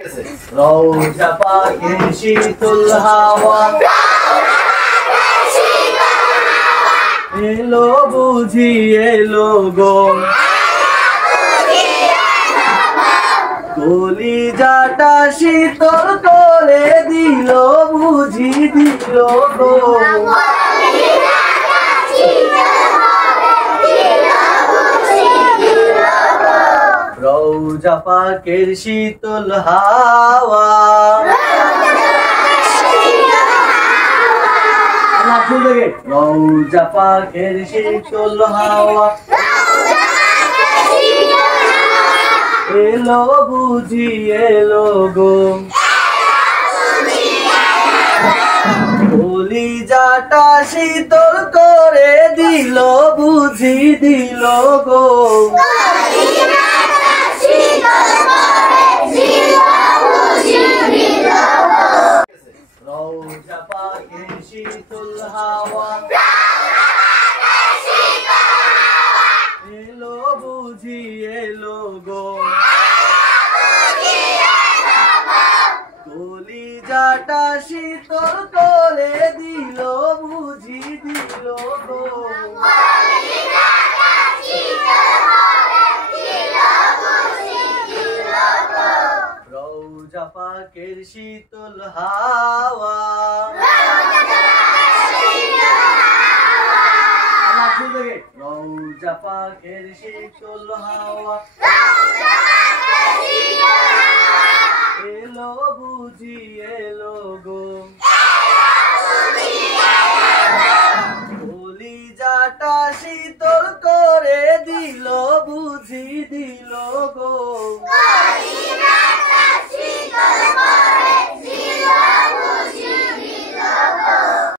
রওজা পাকের শীতল হাওয়া এলো বুঝি এলো গো কলিজাটা শীতল করে দিল বুঝি দিল গো রওজা পাকের শীতল হাওয়া রওজা পাকের শীতল হাওয়া এলো বুঝি এলো গো কলিজাটা শীতল করে দিল বুঝি দিল গো রওজা পাকের শীতল হাওয়া এলো বুঝি এলো গো কলিজাটা শীতল করে দিল বুঝি দিল গো রওজা পাকের শীতল হাওয়া রওজা পাকের শীতল হাওয়া এলো বুঝি